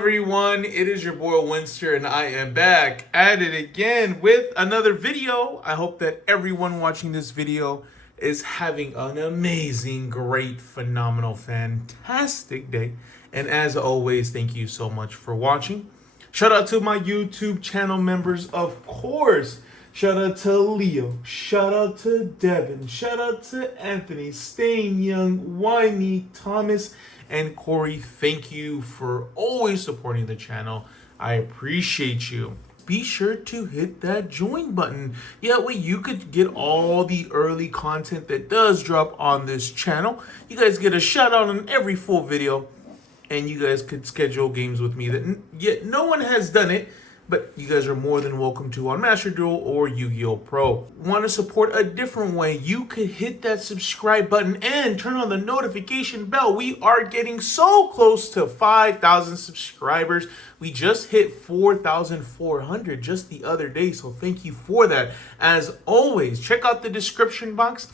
everyone, it is your boy Winster and I am back at it again with another video. I hope that everyone watching this video is having an amazing, great, phenomenal, fantastic day. And as always, thank you so much for watching. Shout out to my YouTube channel members, of course. Shout out to Leo, shout out to Devin, shout out to Anthony, Staying Young, Winey, Thomas, and Corey. Thank you for always supporting the channel. I appreciate you. Be sure to hit that join button. That way you could get all the early content that does drop on this channel. You guys get a shout out on every full video, and you guys could schedule games with me that yet no one has done it, but you guys are more than welcome to on Master Duel or Yu-Gi-Oh! Pro. Want to support a different way? You could hit that subscribe button and turn on the notification bell. We are getting so close to 5,000 subscribers. We just hit 4,400 just the other day, so thank you for that. As always, check out the description box.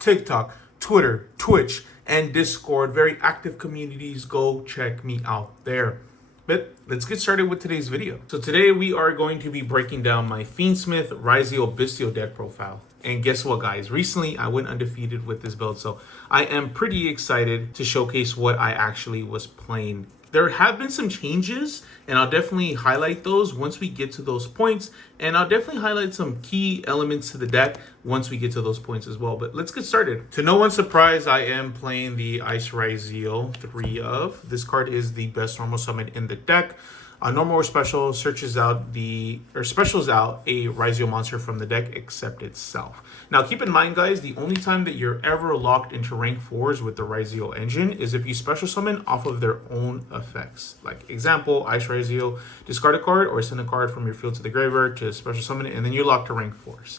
TikTok, Twitter, Twitch, and Discord. Very active communities. Go check me out there. But let's get started with today's video. So today we are going to be breaking down my Fiendsmith Ryzeal Bystial deck profile. And guess what, guys? Recently I went undefeated with this build, so I am pretty excited to showcase what I actually was playing. There have been some changes, and I'll definitely highlight those once we get to those points. And I'll definitely highlight some key elements to the deck once we get to those points as well. But let's get started. To no one's surprise, I am playing the Ice Ryzeal 3 of. This card is the best normal summon in the deck. Normal or special specials out a Ryzeal monster from the deck except itself. Now keep in mind, guys, the only time that you're ever locked into rank 4s with the Ryzeal engine is if you special summon off of their own effects. Like example, Ice Ryzeal, discard a card or send a card from your field to the graveyard to special summon it, and then you're locked to rank 4s.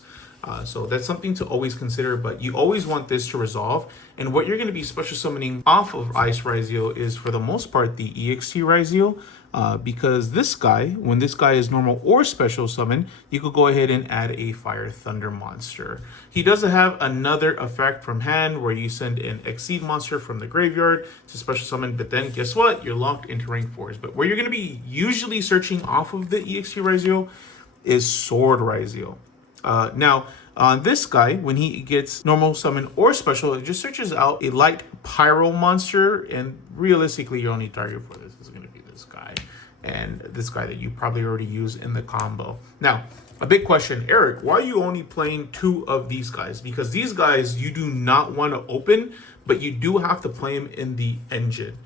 So that's something to always consider, but you always want this to resolve. And what you're going to be special summoning off of Ice Ryzeal is, for the most part, the EXT Ryzeal. Because this guy, when this guy is normal or special summon, you could go ahead and add a Fire Thunder monster. He does have another effect from hand where you send an Exceed monster from the graveyard to special summon, but then guess what? You're locked into rank 4s. But where you're going to be usually searching off of the EXT Ryzeal is Sword Ryzeal. Now, on this guy, when he gets normal summon or special, it just searches out a light pyro monster, and realistically, your only target for this is going to be this guy, and this guy that you probably already use in the combo. Now, a big question, Eric, why are you only playing 2 of these guys? Because these guys you do not want to open, but you do have to play them in the engine.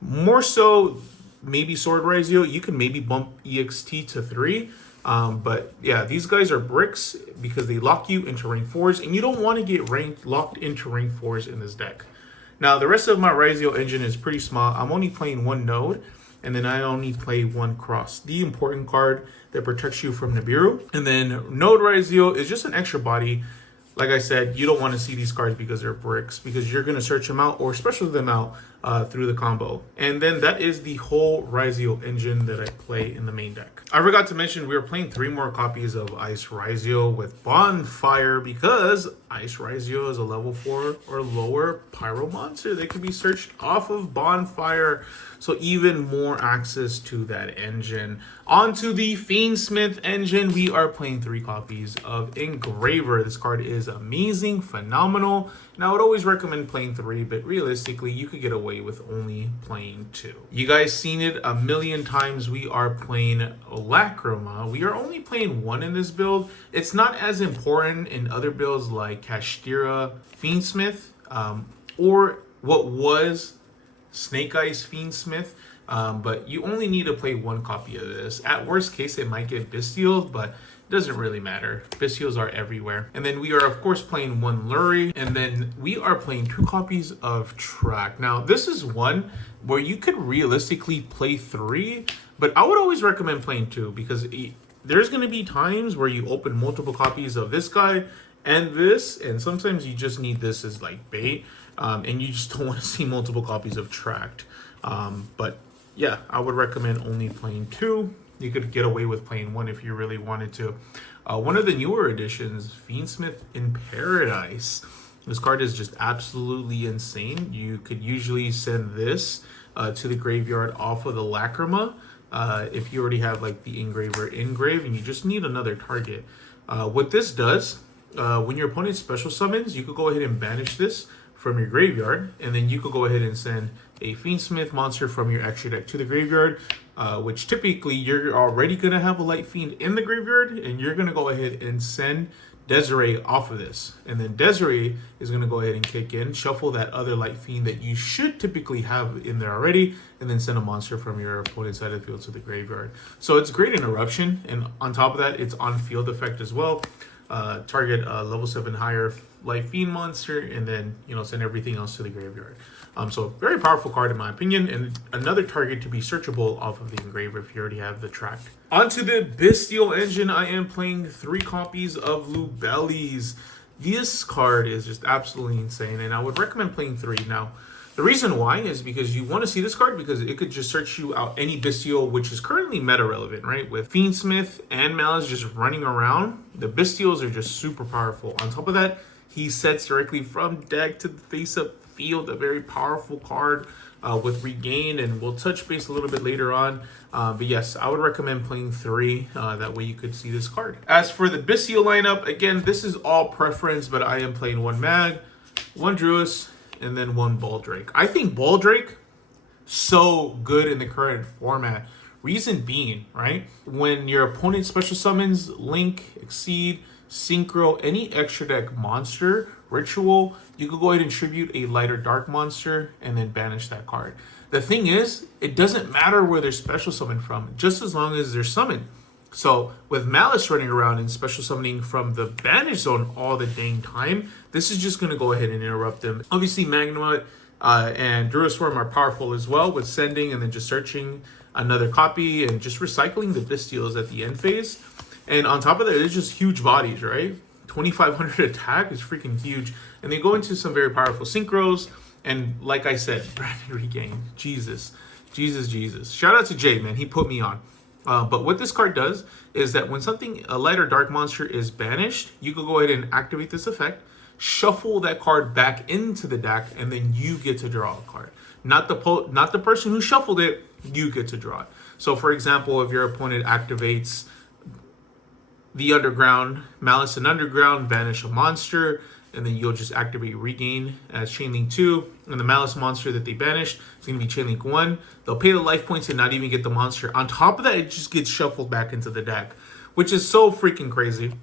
More so, maybe Sword Ryzeal, you can maybe bump EXT to 3. But yeah, these guys are bricks because they lock you into rank 4s, and you don't want to get locked into rank 4s in this deck. Now, the rest of my Ryzeal engine is pretty small. I'm only playing 1 node, and then I only play 1 cross, the important card that protects you from Nibiru. And then node Ryzeal is just an extra body. Like I said, you don't want to see these cards because they're bricks, because you're going to search them out or special them out through the combo. And then that is the whole Ryzeal engine that I play in the main deck. I forgot to mention we are playing 3 more copies of Ice Ryzeal with Bonfire, because Ice Ryzeal is a level 4 or lower pyro monster that can be searched off of Bonfire. So even more access to that engine. Onto the Fiendsmith engine, we are playing 3 copies of Engraver. This card is amazing, phenomenal. Now, I would always recommend playing 3, but realistically, you could get away with only playing 2. You guys seen it a million times. We are playing Lacrima. We are only playing 1 in this build. It's not as important in other builds like Kashtira Fiendsmith, or what was Snake Eyes Fiendsmith, but you only need to play 1 copy of this. At worst case, it might get Bystial, but it doesn't really matter. Bystials are everywhere. And then we are, of course, playing 1 Lurie, and then we are playing 2 copies of Track. Now, this is one where you could realistically play 3, but I would always recommend playing 2, because there's going to be times where you open multiple copies of this guy and this, and sometimes you just need this as like bait, and you just don't want to see multiple copies of Tracked. But yeah, I would recommend only playing 2. You could get away with playing 1 if you really wanted to. One of the newer additions, Fiendsmith in Paradise. This card is just absolutely insane. You could usually send this to the graveyard off of the Lacrima. If you already have like the engraver engraved and you just need another target. What this does, when your opponent special summons, you could go ahead and banish this from your graveyard, and then you could go ahead and send a Fiendsmith monster from your extra deck to the graveyard, which typically you're already going to have a Light Fiend in the graveyard, and you're going to go ahead and send Desiree off of this. And then Desiree is going to go ahead and kick in, shuffle that other Light Fiend that you should typically have in there already, and then send a monster from your opponent's side of the field to the graveyard. So it's great interruption, and on top of that, it's on field effect as well. Target level 7 higher Light Fiend monster, and then send everything else to the graveyard. So very powerful card in my opinion, and another target to be searchable off of the engraver if you already have the track. Onto the Bystial engine, I am playing 3 copies of Lubellies. This card is just absolutely insane, and I would recommend playing 3. Now, the reason why is because you want to see this card because it could just search you out any Bystial, which is currently meta relevant, right? With Fiendsmith and Malice just running around, the Bystials are just super powerful. On top of that, he sets directly from deck to the face-up field, a very powerful card with Regain, and we'll touch base a little bit later on. But yes, I would recommend playing 3. That way you could see this card. As for the Bystial lineup, again, this is all preference, but I am playing 1 Mag, 1 Druis, and then 1 Baldrake. I think Baldrake, so good in the current format. Reason being, right? When your opponent special summons Link, Exceed, Synchro, any extra deck monster, ritual, you could go ahead and tribute a light or dark monster and then banish that card. The thing is, it doesn't matter where they're special summoned from, just as long as they're summoned. So with Malice running around and special summoning from the banish zone all the dang time, this is just going to go ahead and interrupt them. Obviously, Magnemite and Druisworm are powerful as well with sending and then just searching another copy and just recycling the Bystials at the end phase. And on top of that, it's just huge bodies, right? 2,500 attack is freaking huge. And they go into some very powerful synchros. And like I said, Branded Regain. Jesus. Shout out to Jay, man. He put me on. But what this card does is that when a light or dark monster is banished, you can go ahead and activate this effect, shuffle that card back into the deck, and then you get to draw a card. Not the person who shuffled it, you get to draw it. So for example, if your opponent activates the Underground, Malice and Underground, banish a monster, and then you'll just activate Regain as Chainlink 2, and the Malice monster that they banished is going to be Chainlink 1. They'll pay the life points and not even get the monster. On top of that, it just gets shuffled back into the deck, which is so freaking crazy.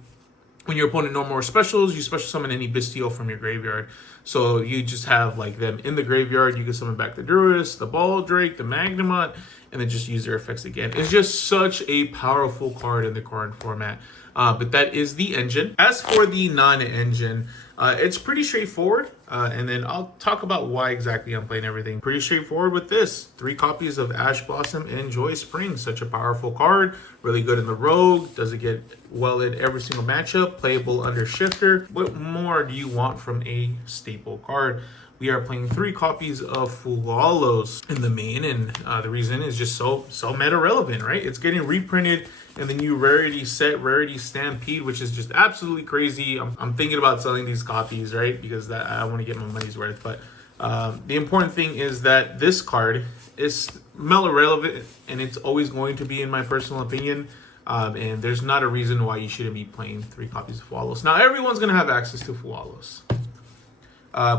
When your opponent no more specials, you special summon any Bystial from your graveyard. So you just have like them in the graveyard. You can summon back the Druis, the Baldrake, the Magnemite, and then just use their effects again. It's just such a powerful card in the current format. But that is the engine. As for the non-engine, it's pretty straightforward. And then I'll talk about why exactly I'm playing everything. Pretty straightforward with this. 3 copies of Ash Blossom and Joy Spring. Such a powerful card. Really good in the Rogue. Does it get well in every single matchup. Playable under Shifter. What more do you want from a staple card? We are playing 3 copies of Fugalos in the main, and the reason is just so meta relevant, right? It's getting reprinted in the new Rarity set, Rarity Stampede, which is just absolutely crazy. I'm thinking about selling these copies, right? Because I want to get my money's worth. But the important thing is that this card is meta relevant, and it's always going to be, in my personal opinion. And there's not a reason why you shouldn't be playing 3 copies of Fugalos. Now, everyone's going to have access to Fugalos.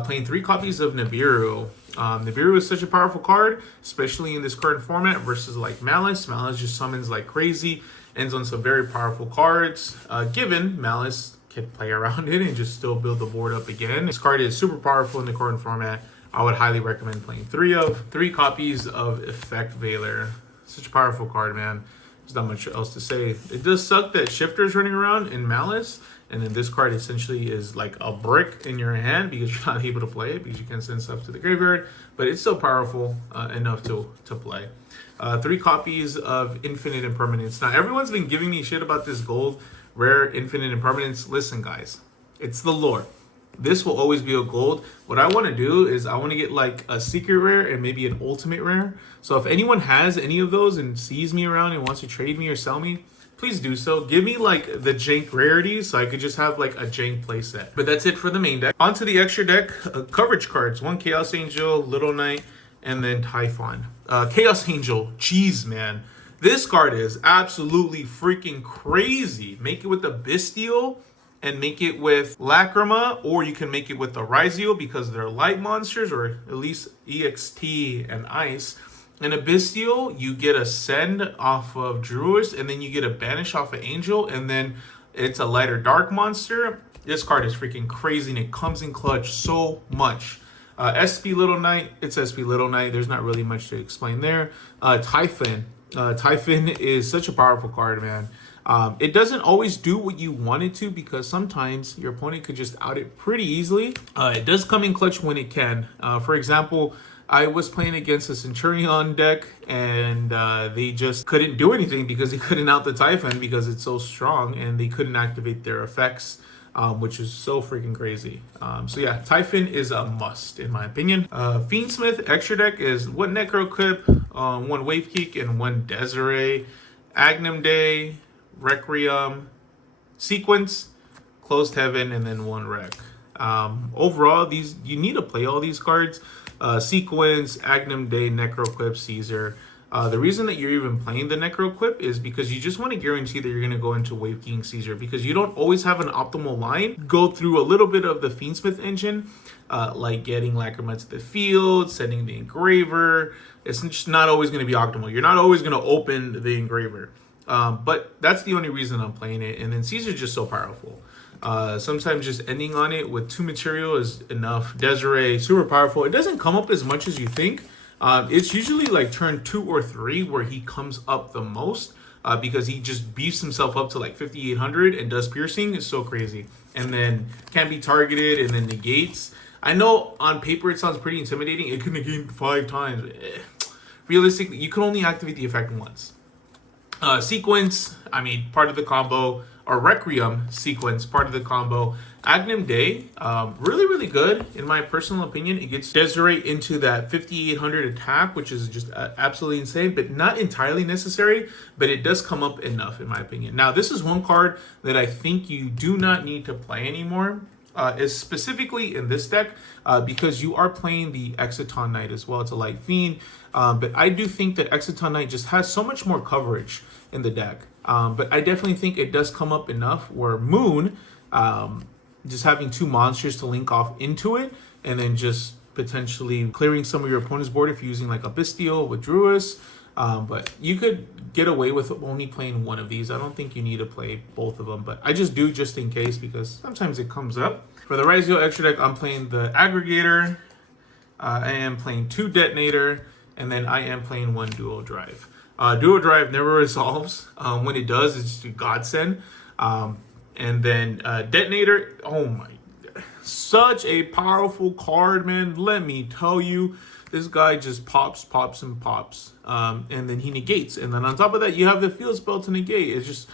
Playing 3 copies of Nibiru. Nibiru is such a powerful card, especially in this current format versus like Malice. Malice just summons like crazy, ends on some very powerful cards. Given Malice can play around it and just still build the board up again. This card is super powerful in the current format. I would highly recommend playing 3 copies of Effect Veiler. Such a powerful card, man. There's not much else to say. It does suck that Shifter's running around in Malice, and then this card essentially is like a brick in your hand because you're not able to play it because you can send stuff to the graveyard, but it's still powerful enough to play. 3 copies of Infinite Impermanence. Now, everyone's been giving me shit about this gold rare Infinite Impermanence. Listen, guys, it's the lore. This will always be a gold. What I want to do is I want to get like a secret rare and maybe an ultimate rare. So if anyone has any of those and sees me around and wants to trade me or sell me, please do so. Give me like the jank rarities so I could just have like a jank playset. But that's it for the main deck. Onto the extra deck, coverage cards. 1 Chaos Angel, Little Knight, and then Typhon. Chaos Angel, jeez, man. This card is absolutely freaking crazy. Make it with the Bystial and make it with Lacrima, or you can make it with the Ryzeal because they're light monsters, or at least EXT and Ice. In a Bystial, you get a Send off of Druid, and then you get a Banish off of Angel, and then it's a lighter dark monster. This card is freaking crazy, and it comes in clutch so much. SP Little Knight, it's SP Little Knight. There's not really much to explain there. Typhon. Typhon is such a powerful card, man. It doesn't always do what you want it to, because sometimes your opponent could just out it pretty easily. It does come in clutch when it can. For example, I was playing against a Centurion deck, and they just couldn't do anything because they couldn't out the Typhon because it's so strong, and they couldn't activate their effects, which is so freaking crazy. So yeah, Typhon is a must in my opinion. Fiendsmith extra deck is one Necro Clip, one Wave Kick, and one Desiree. Agnum Day, Requiem, Sequence, Closed Heaven, and then one Rec. Overall, you need to play all these cards. Sequence, Agnum Day, Necroquip, Caesar. The reason that you're even playing the Necroquip is because you just want to guarantee that you're going to go into Wave King Caesar, because you don't always have an optimal line. Go through a little bit of the Fiendsmith engine, like getting Lacrima to the field, sending the Engraver. It's just not always going to be optimal. You're not always going to open the Engraver. But that's the only reason I'm playing it. And then Caesar's just so powerful. Sometimes just ending on it with 2 material is enough. Desiree, super powerful. It doesn't come up as much as you think. It's usually like turn 2 or 3 where he comes up the most, because he just beefs himself up to like 5,800 and does piercing. It's so crazy. And then can't be targeted, and then negates. I know on paper it sounds pretty intimidating. It can negate 5 times. Realistically, you can only activate the effect once. Sequence, I mean, part of the combo. Or Requiem, Sequence, part of the combo. Agnum Day, really, really good. In my personal opinion, it gets Desiree into that 5,800 attack, which is just absolutely insane, but not entirely necessary, but it does come up enough, in my opinion. Now, this is one card that I think you do not need to play anymore, is specifically in this deck, because you are playing the Exciton Knight as well. It's a light fiend, but I do think that Exciton Knight just has so much more coverage in the deck. But I definitely think it does come up enough where Moon, just having 2 monsters to link off into it, and then just potentially clearing some of your opponent's board if you're using like a Bystial with Druis. But you could get away with only playing one of these. I don't think you need to play both of them, but I just do just in case, because sometimes it comes up. For the Ryzeal extra deck, I'm playing the Aggregator. I am playing 2 Detonator, and then I am playing 1 Dual Drive. Dual Drive never resolves. When it does, it's just a godsend. And then Detonator, oh my, such a powerful card, man. Let me tell you, this guy just pops, and pops. And then he negates. And then on top of that, you have the field spell to negate. It's just,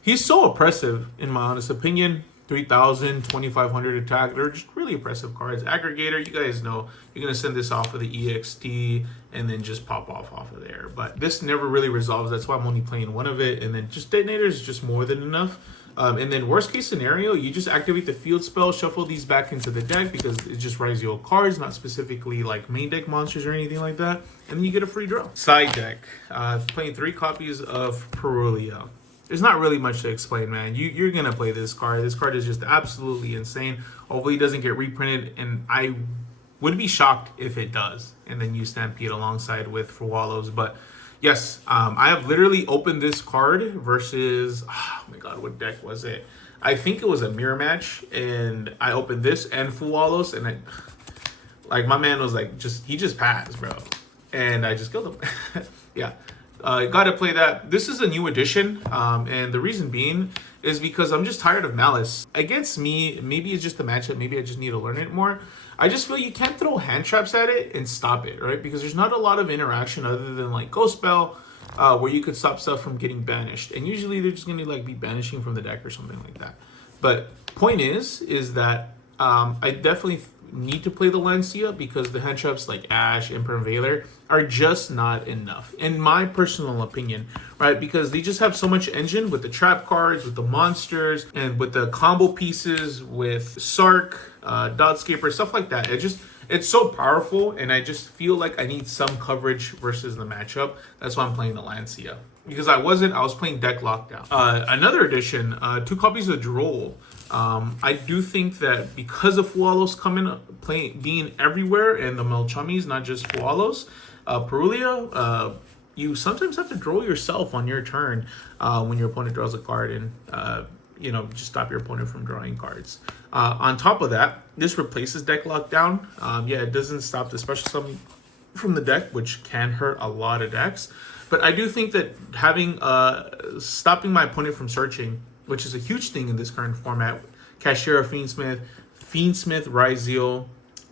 he's so oppressive, in my honest opinion. 3,000, 2,500 attack. They're just really impressive cards. Aggregator, you guys know you're going to send this off of the EXT and then just pop off of there. But this never really resolves. That's why I'm only playing one of it. And then just Detonator is just more than enough. And then worst case scenario, you just activate the field spell, shuffle these back into the deck because it's just Ryzeal cards, not specifically like main deck monsters or anything like that. And then you get a free draw. Side deck. Playing 3 copies of Perulia. There's not really much to explain, man. You're going to play this card. This card is just absolutely insane. Hopefully it doesn't get reprinted, and I would be shocked if it does. And then you Stampede alongside with Fawallows. But yes, I have literally opened this card versus, oh my god, what deck was it? I think it was a mirror match, and I opened this and Fawallows, and like my man was like, he just passed, bro. And I just killed him. Yeah. Gotta play that. This is a new edition, and the reason being is because I'm just tired of Malice. Against me, maybe it's just the matchup, maybe I just need to learn it more. I just feel you can't throw hand traps at it and stop it, right? Because there's not a lot of interaction other than like Ghost Spell, where you could stop stuff from getting banished. And usually they're just gonna like be banishing from the deck or something like that. But point is that I definitely need to play the Lancia because the hand traps like Ash, Emperor, and Valor are just not enough, in my personal opinion, right? Because they just have so much engine with the trap cards, with the monsters, and with the combo pieces, with Sark, Dotscaper, stuff like that. it's so powerful, and I just feel like I need some coverage versus the matchup. That's why I'm playing the Lancia. Because I was playing deck lockdown. Another addition, 2 copies of Droll. I do think that because of Fualos being everywhere, and the Melchummies, not just Fualos, Perulia, you sometimes have to draw yourself on your turn when your opponent draws a card, and just stop your opponent from drawing cards. On top of that, this replaces deck lockdown. Yeah, it doesn't stop the special summon from the deck, which can hurt a lot of decks. But I do think that having stopping my opponent from searching, which is a huge thing in this current format, Kashtira, Fiendsmith,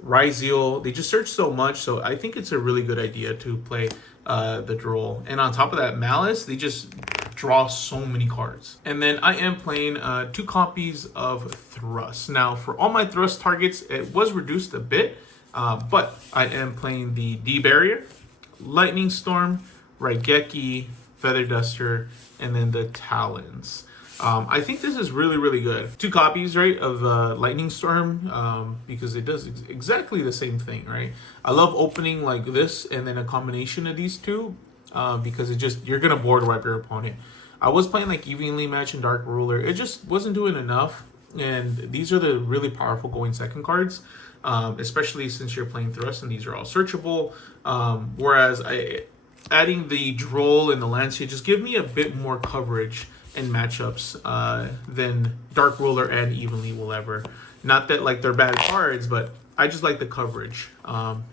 Ryzeal, they just search so much. So I think it's a really good idea to play the Droll. And on top of that, Malice, they just draw so many cards. And then I am playing 2 copies of Thrust. Now, for all my Thrust targets, it was reduced a bit, but I am playing the D-Barrier, Lightning Storm, Raigeki, Feather Duster, and then the Talons. I think this is really, really good. 2 copies, right, of Lightning Storm, because it does exactly the same thing, right? I love opening like this and then a combination of these 2, because you're gonna board wipe your opponent. I was playing like Evenly Match and Dark Ruler. It just wasn't doing enough, and these are the really powerful going second cards, especially since you're playing Thrust and these are all searchable. Whereas adding the Droll and the Lancia just give me a bit more coverage in matchups than Dark Ruler and Evenly will ever. Not that like they're bad cards, but I just like the coverage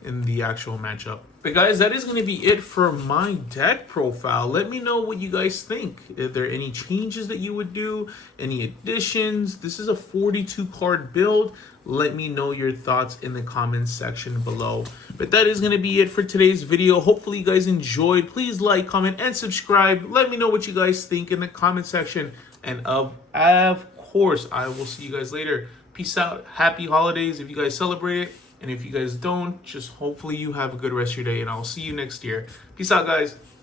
in the actual matchup. But guys, that is going to be it for my deck profile. Let me know what you guys think. Are there any changes that you would do? Any additions? This is a 42 card build. Let me know your thoughts in the comments section below. But that is going to be it for today's video. Hopefully you guys enjoyed. Please like, comment, and subscribe. Let me know what you guys think in the comment section. And of course, I will see you guys later. Peace out. Happy holidays if you guys celebrate it. And if you guys don't, just hopefully you have a good rest of your day. And I'll see you next year. Peace out, guys.